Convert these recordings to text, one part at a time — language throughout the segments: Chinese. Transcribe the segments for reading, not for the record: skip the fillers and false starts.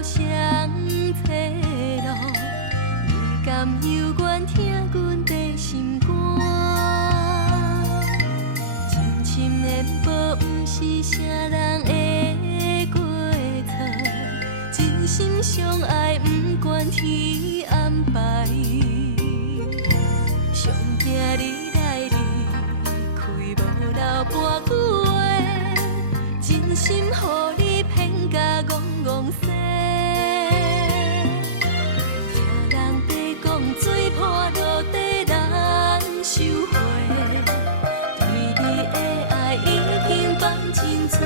老双退路，你甘犹原听阮的心肝？深深的无，不是啥人会过错，真心相爱，不管天安排。上惊你来离开，无留半句话，真心予你骗甲戆戆西。听人在讲，水破落地难收回，对你的爱已经放真多，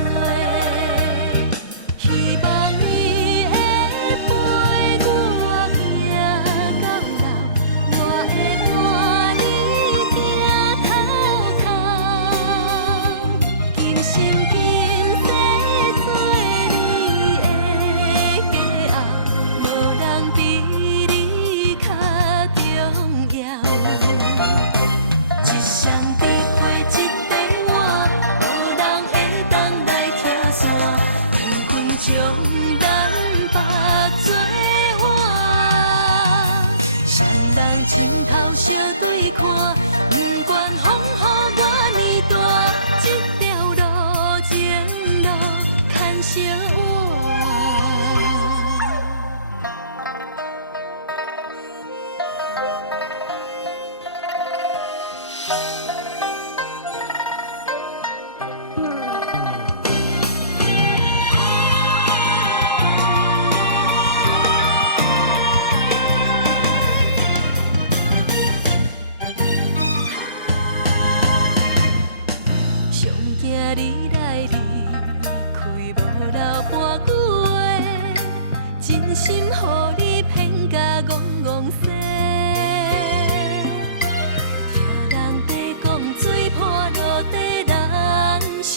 希望你会陪我行到老，我会伴你行透透，今生今世做你的佳后，无人比你较重要。一双只配一块碗，无人会当来拆散，缘分将咱把做伙。双人枕头相对看，不管风雨偌呢大，这条路前路牵相换。上惊你来离开，无留半句话，真心予你骗甲戆戆西。听人在讲，水破落地难收